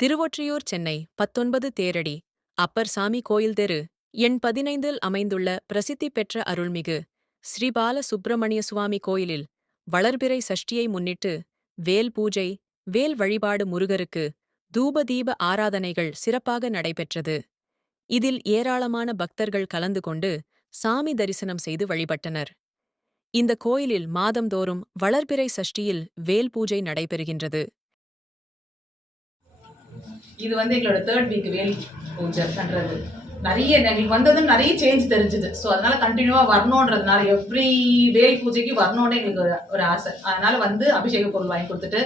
திருவொற்றியூர், சென்னை 19 தேரடி அப்பர் சாமி கோயில் தெரு எண் 15இல் அமைந்துள்ள பிரசித்தி பெற்ற அருள்மிகு ஸ்ரீபால சுப்பிரமணிய சுவாமி கோயிலில் வளர்பிறை சஷ்டியை முன்னிட்டு வேல் பூஜை, வேல் வழிபாடு, முருகருக்கு தூப தீப ஆராதனைகள் சிறப்பாக நடைபெற்றது. இதில் ஏராளமான பக்தர்கள் கலந்து கொண்டு சாமி தரிசனம் செய்து வழிபட்டனர். இந்த கோயிலில் மாதந்தோறும் வளர்பிறை சஷ்டியில் வேல் பூஜை நடைபெறுகின்றது. இது எங்களோட 3rd வீக் வேல் பூஜை பண்ணுறது. நிறைய எங்களுக்கு வந்ததும் நிறைய சேஞ்ச் தெரிஞ்சுது. ஸோ அதனால கண்டினியூவாக வரணுன்றதுனால எவ்ரி வேல் பூஜைக்கு வரணுன்னு எங்களுக்கு ஒரு ஆசை. அதனால அபிஷேக பொருள் வாங்கி கொடுத்துட்டு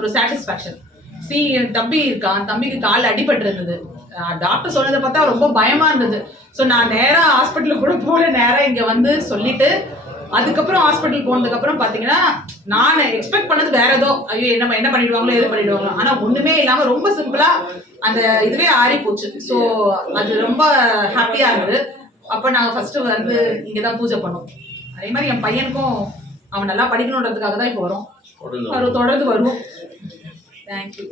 ஒரு சாட்டிஸ்ஃபேக்ஷன். என் தம்பி இருக்கான், தம்பிக்கு கால் அடிபட்டு இருந்தது. டாக்டர் சொன்னதை பார்த்தா ரொம்ப பயமாக இருந்தது. ஸோ நான் நேராக ஹாஸ்பிட்டலுக்கு கூட போல, நேராக இங்கே சொல்லிட்டு அதுக்கப்புறம் ஹாஸ்பிட்டல் போனதுக்கப்புறம் பார்த்தீங்கன்னா நான் எக்ஸ்பெக்ட் பண்ணது வேற ஏதோ, ஐயோ என்ன பண்ணிடுவாங்களோ எது பண்ணிடுவாங்களோ, ஆனால் ஒன்றுமே இல்லாமல் ரொம்ப சிம்பிளாக அந்த இதுவே ஆறி போச்சு. ஸோ அது ரொம்ப ஹாப்பியாக இருந்தது. அப்போ நாங்கள் ஃபஸ்ட்டு இங்கே தான் பூஜை பண்ணோம். அதே மாதிரி என் பையனுக்கும் அவன் நல்லா படிக்கணுன்றதுக்காக தான் இப்போ வரும், தொடர்ந்து வருவோம். தேங்க்யூ.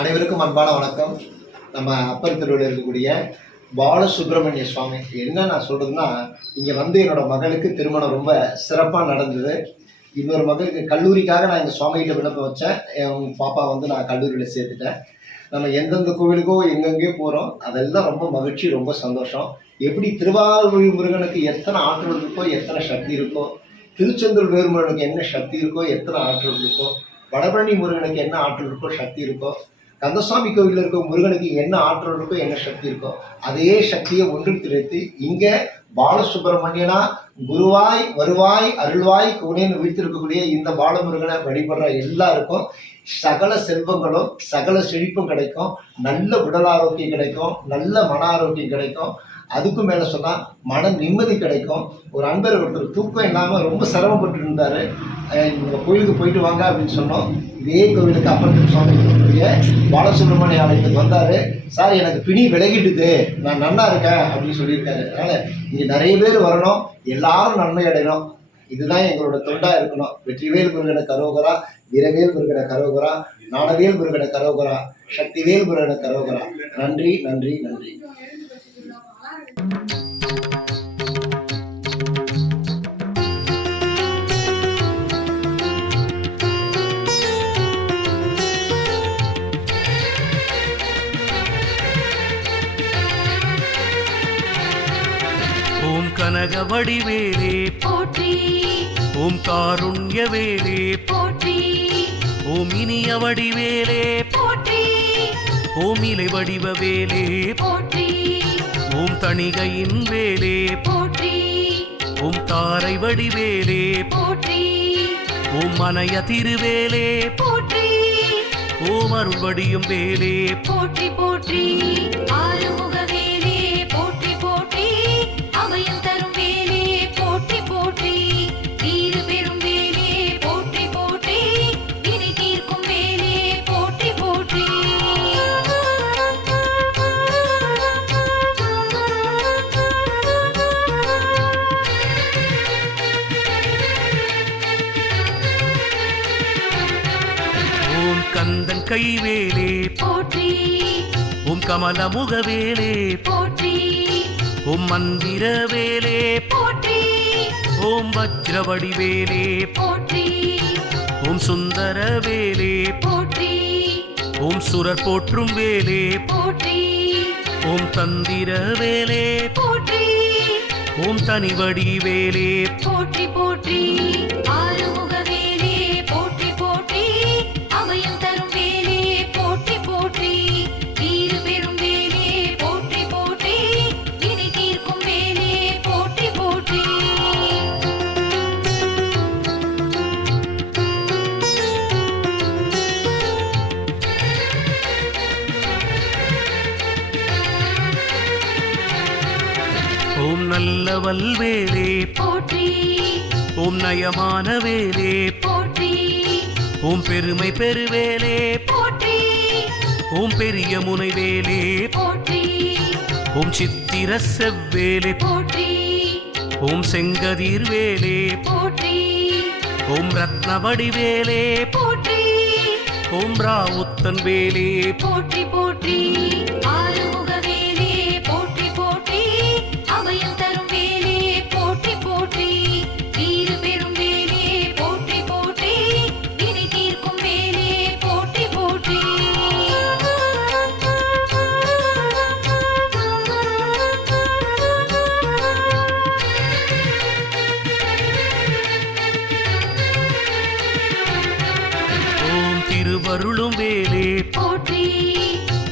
அனைவருக்கும் அன்பான வணக்கம். நம்ம அப்பர் தெருவில் இருக்கக்கூடிய பாலசுப்ரமணிய சுவாமி. என்ன நான் சொல்கிறதுன்னா, இங்கே என்னோடய மகளுக்கு திருமணம் ரொம்ப சிறப்பாக நடந்தது. இன்னொரு மகளுக்கு கல்லூரிக்காக நான் எங்கள் சுவாமிகிட்ட விண்ணப்பம் வச்சேன். என் பாப்பா நான் கல்லூரியில் சேர்த்துட்டேன். நம்ம எந்தெந்த கோவிலுக்கோ எங்கெங்கேயோ போகிறோம், அதெல்லாம் ரொம்ப மகிழ்ச்சி, ரொம்ப சந்தோஷம். எப்படி திருவாரூர் முருகனுக்கு எத்தனை ஆற்றல் இருக்கோ, எத்தனை சக்தி இருக்கோ, திருச்செந்தூர் வேறுமுருகனுக்கு என்ன சக்தி இருக்கோ, எத்தனை ஆற்றல் இருக்கோ, வடபழனி முருகனுக்கு என்ன ஆற்றல் இருக்கோ, சக்தி இருக்கோ, கந்தசாமி கோவிலில் இருக்க முருகனுக்கு என்ன ஆற்றல் இருக்கோ, என்ன சக்தி இருக்கோ, அதே சக்தியை ஒன்று திரைத்து இங்கே பாலசுப்ரமணியனா குருவாய் வருவாய் அருள்வாய் கோனேன்னு வீழ்த்திருக்கக்கூடிய இந்த பாலமுருகனை வழிபடுற எல்லாருக்கும் சகல செல்வங்களும் சகல செழிப்பும் கிடைக்கும், நல்ல உடல் ஆரோக்கியம் கிடைக்கும், நல்ல மன ஆரோக்கியம் கிடைக்கும். அதுக்கும் மேலே சொன்னால் மன நிம்மதி கிடைக்கும். ஒரு அன்பர் ஒருத்தர் தூக்கம் இல்லாமல் ரொம்ப சிரமப்பட்டு இருந்தார். இந்த கோயிலுக்கு போயிட்டு வாங்க அப்படின்னு சொன்னோம். இதே கோவிலுக்கு அப்பர் சுவாமி பாலசுப்ரமணிய ஆலயத்துக்கு வந்தார். சார், எனக்கு பிணி விலகிட்டுது, நான் நல்லா இருக்கேன் அப்படின்னு சொல்லியிருக்காரு. அதனால் இங்கே நிறைய பேர் வரணும், எல்லாரும் நன்மை அடையணும். இதுதான் எங்களோட தொண்டாக இருக்கணும். வெற்றிவேல் முருகனை கரோகரா, வீரவேல் முருகனை கரோகரா, ஞானவேல் முருகனை கரோகரா, சக்திவேல் முருகனை கரோகரா. நன்றி, நன்றி, நன்றி. ஓம் கனக வடிவேலே போற்றி, ஓம் காருண்ய வேலே போற்றி, ஓம் இனிய வடிவேலே போற்றி, ஓம் இலை வடிவ வேலே போற்றி, ஓம் தணிகையின் வேலே போற்றி, ஓம் தாரை வடிவேலே போற்றி, ஓம் மனைய திருவேலே போற்றி, ஓம் அருள் வடியும் வேலே போற்றி போற்றி. ஆறுமுக வேலே போற்றி போற்றி, அபயம் தரும் வேலே போற்றி போற்றி, தீரு பெரும் வேலே போற்றி போற்றி, வினை தீர்க்கும் வேலே போற்றி போற்றி. ஓம் கந்தன் கைவேலே போற்றி, ஓம் கமல முகவேலே போற்றி, ஓம் மந்திர வேலே போற்றி, ஓம் வஜ்ரவடி வேலே போற்றி, ஓம் சுந்தர வேலே போற்றி, ஓம் சுரர் போற்றும் வேலே போற்றி, ஓம் தந்திர வேலே போற்றி, ஓம் தனிவடி வேலே போற்றி போற்றி. ஆறுமுக வேலே போற்றி போற்றி, அபயம் தரும் வேலே போற்றி போற்றி, தீரு பெரும் வேலே போற்றி போற்றி, வினை தீர்க்கும் வேலே போற்றி போற்றி. ஓம் நல்ல வல்வேலே போற்றி, ஓம் நயமான வேலே போற்றி, ஓம் பெருமை பெருவேலே போற்றி, ஓம் பெரிய முனைவேலே போற்றி, ஓம் சித்திர செவ்வேலே போற்றி, ஓம் செங்கதிர் வேலே போற்றி, ஓம் ரத்ன வடிவேலே போற்றி, ஓம் ராவுத்தன் வேலே போற்றி போற்றி ஆறுமுக வேலே போற்றி போற்றி அபயம் தரும் வேலே போற்றி போற்றி வீறு பெரும் வேலே போற்றி போற்றி வினை தீர்க்கும் வேலே போற்றி போற்றி ஓம் திருவருளும் வேலே போற்றி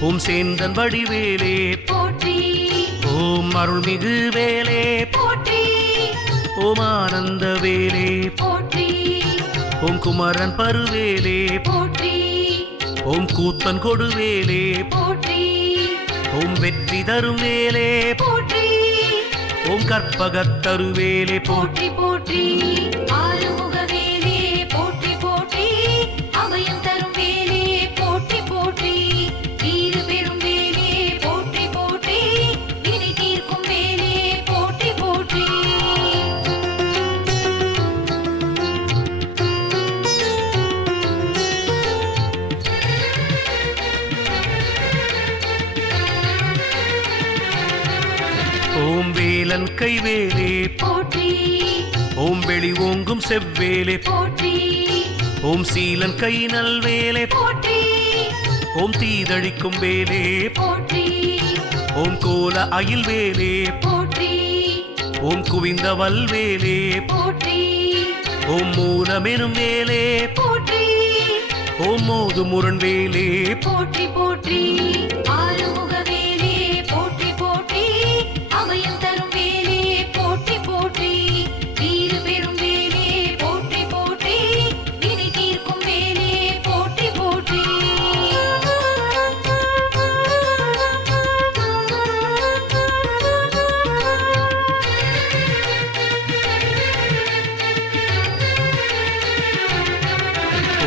ஓம் சேந்தன் வடிவேலே போற்றி ஓம் அருள்மிகு வேலே போற்றி ஓம் ஆனந்த வேலே போற்றி ஓம் குமரன் பருவேலே போற்றி ஓம் கூத்தன் கொடுவேலே போற்றி ஓம் வெற்றி தரும் வேலே போற்றி ஓம் கற்பகத்தருவேலே போற்றி போற்றி ஆறுமுக வேலே போற்றி போற்றி அபயம் தரும் வேலே போற்றி போற்றி வீறு பெரும் வேலே போற்றி போற்றி வினை தீர்க்கும் வேலே போற்றி போற்றி ஓம் வேலன் கைவேலே போற்றி ஓம் வெளி ஓங்கும் செவ்வேலே போற்றி ஓம் சீலன் கை நல்வேலே போற்றி ஓம் தீதழிக்கும் வேலே போற்றி ஓம் கோல அயில் வேலே போற்றி ஓம் குவிந்த வல்வேலே போற்றி ஓம் மூலமெனும் வேலே போற்றி ஓம் மோது முரண் வேலே போற்றி போற்றி ஆறுமுக வேலே போற்றி போற்றி அபயம் தரும் வேலே போற்றி போற்றி வீறு பெரும் வேலே போற்றி போற்றி வினை தீர்க்கும் வேலே போற்றி போற்றி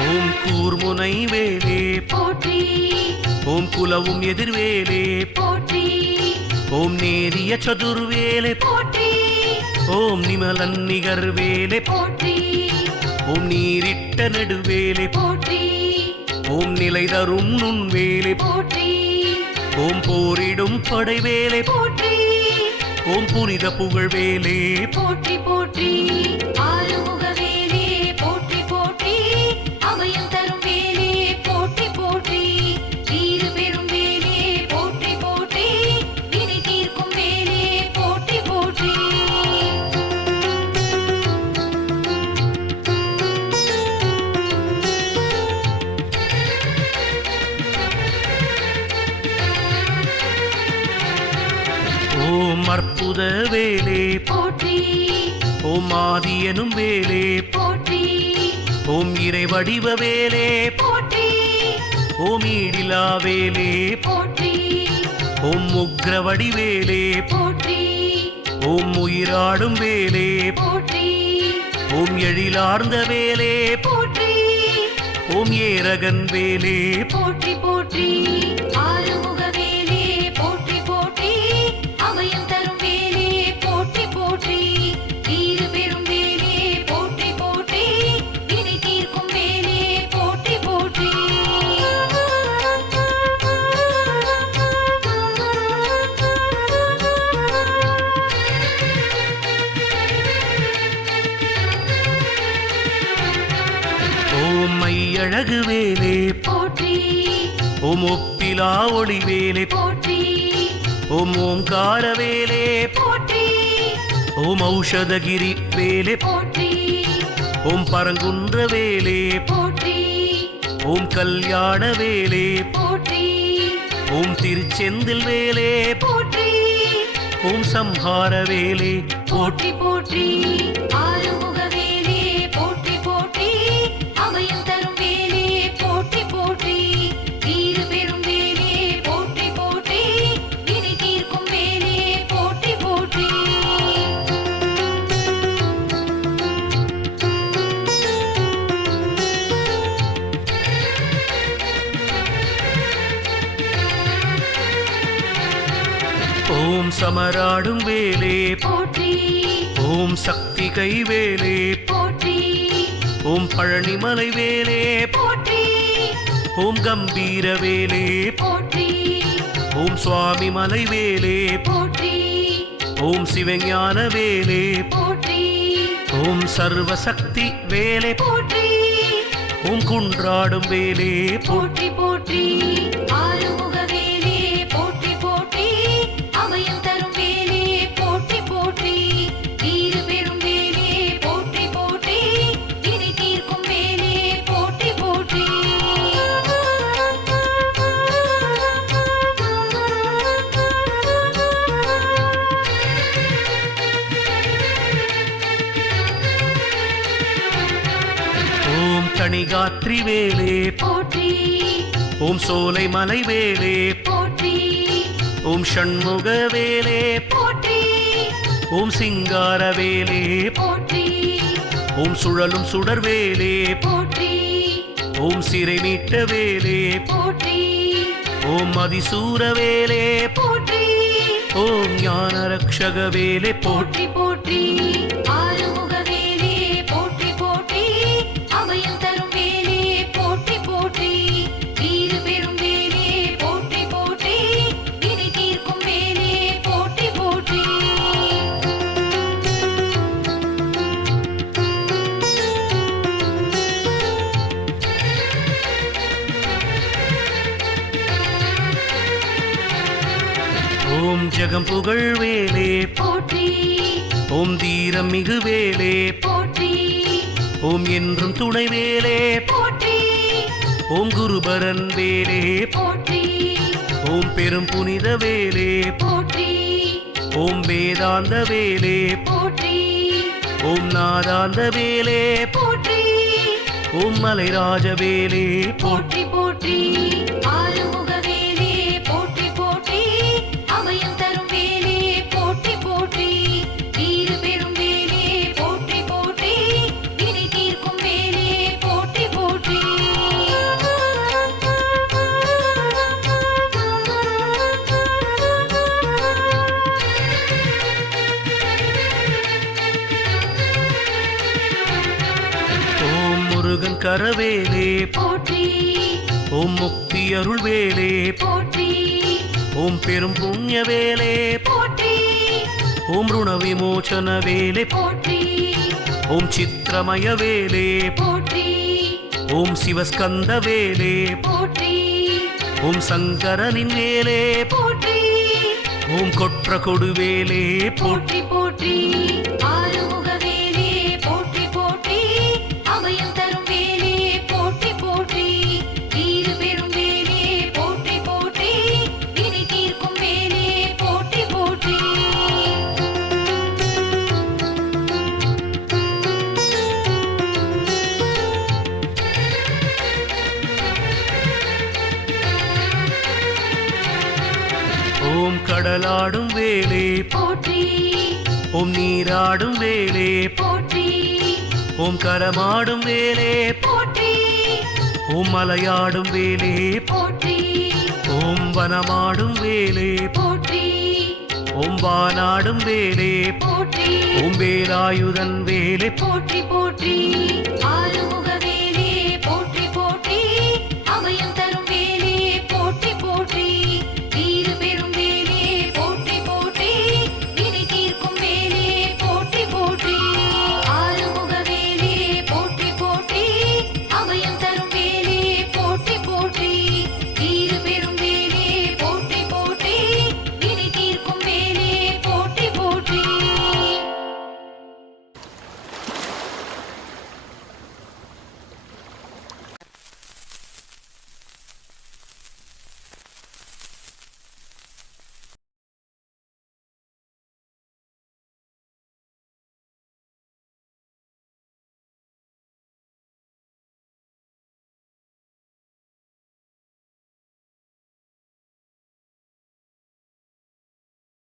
ஓம் கூர்முனை வேலே போற்றி ஓம் குலவும் எதிர்வேலே போற்றி ஓம் நேரிய சதுர்வேலே போற்றி ஓம் நிமலன் நிகர்வேலே போற்றி ஓம் நீரிட்ட நெடுவேலே போற்றி ஓம் நிலை தரும் நுண்வேலே போற்றி ஓம் போரிடும் படைவேலே போற்றி ஓம் புனித புகழ்வேலே போற்றி போற்றி ஆறுமுக வேலே போற்றி போற்றி அபயம் தரும் வேலே போற்றி போற்றி வீறு பெரும் வேலே போற்றி போற்றி வினை தீர்க்கும் வேலே போற்றி போற்றி ஓம் அற்புத வேலே போற்றி ஓம் ஆதி எனும் வேலே போற்றி ஓம் இறை வடிவ வேலே போற்றி ஓம் ஈடிலா வேலே போற்றி ஓம் உக்ர வடிவேலே போற்றி ஓம் உயிராடும் வேலே போற்றி ஓம் எழிலார்ந்த வேலே போற்றி ஓம் ஏரகன் வேலே போற்றி போற்றி ஆறுமுக வேலே போற்றி போற்றி அபயம் தரும் வேலே போற்றி போற்றி வீறு பெரும் வேலே போற்றி போற்றி வினை தீர்க்கும் வேலே போற்றி போற்றி ஓம் மையழகு வேலே போற்றி ஓம் ஒப்பிலா ஒளி வேலே போற்றி ஓம் ஓம்கார வேலே போற்றி ஓம் ஔஷதகிரி வேலே போற்றி ஓம் பரங்குன்ற வேலே போற்றி ஓம் கல்யாண வேலே போற்றி ஓம் திருச்செந்தில் வேலே போற்றி ஓம் சம்ஹார வேலே போற்றி போற்றி ஆறுமுக வேலே போற்றி போற்றி அபயம் தரும் வேலே போற்றி போற்றி வீறு பெரும் வேலே போற்றி போற்றி வினை தீர்க்கும் வேலே போற்றி போற்றி ஓம் சமராடும் வேலே போற்றி ஓம் சக்தி கைவேலே போற்றி ஓம் பழனிமலை வேலே போற்றி ஓம் கம்பீர வேலே போற்றி ஓம் சுவாமி மலை வேலே போற்றி ஓம் சிவஞான வேலே போற்றி ஓம் சர்வசக்தி வேலே போற்றி ஓம் குன்றாடும் வேலே போற்றி போற்றி ஆறுமுக வேலே போற்றி போற்றி அபயம் தரும் வேலே போற்றி போற்றி தீரு பெரும் வேலே போற்றி போற்றி வினை தீர்க்கும் வேலே போற்றி போற்றி ஓம் தணிகாத்ரி வேலே போற்றி ஓம் சோலை மலை வேலே போற்றி ஓம் ஷண்முக வேலே போற்றி ஓம் சிங்கார வேலே போற்றி ஓம் சுழலும் சுடர் வேலே போற்றி ஓம் சிறை மீட்ட வேலே போற்றி ஓம் அதிசூர வேலே போற்றி ஓம் ஞான ரக்ஷக வேலே போற்றி போற்றி ஆறுமுக வேலே போற்றி போற்றி அபயம் தரும் வேலே போற்றி போற்றி தீரு பெரும் வேலே போற்றி போற்றி வினை தீர்க்கும் வேலே போற்றி போற்றி ஓம் ஜெகம் புகழ் வேலே போற்றி ஓம் தீரம் மிகு வேலே போற்றி ஓம் என்றும் துணை வேலே போற்றி ஓம் குருபரன் வேலே போற்றி ஓம் பெரும் புனித வேலே போற்றி ஓம் வேதாந்த வேலே போற்றி ஓம் நாதாந்த வேலே போற்றி ஓம் மலைராஜ வேலே போற்றி போற்றி ஆறுமுக வேலே போற்றி போற்றி அபயம் தரும் வேலே போற்றி போற்றி தீரு பெரும் வேலே போற்றி போற்றி வினை தீர்க்கும் வேலே போற்றி போற்றி ஓம் முருகன் கரவேலே போற்றி ஓம் முக்தி அருள் வேலே போற்றி ஓம் பெரும் புண்ணிய வேலே போற்றி ஓம் ருண விமோசன வேலே போற்றி ஓம் சித்திரமய வேலே போற்றி ஓம் சிவஸ்கந்த வேலே போற்றி ஓம் சங்கரனின் வேலே போற்றி ஓம் கொற்ற கொடுவேலே போற்றி போற்றி ஆறுமுக வேலே போற்றி போற்றி அபயம் தரும் வேலே போற்றி போற்றி தீரு பெரும் வேலே போற்றி போற்றி வினை தீர்க்கும் வேலே போற்றி போற்றி ஓம் கடலாடும் வேலே போற்றி ஓம் நீராடும் வேலே போற்றி ஓம் கரமாடும் வேலே போற்றி ஓம் மலையாடும் வேலே போற்றி ஓம் வனமாடும் வேலே போற்றி ஓம் வானாடும் வேலே போற்றி ஓம் வேலாயுதன் வேலே போற்றி போற்றி ஆறு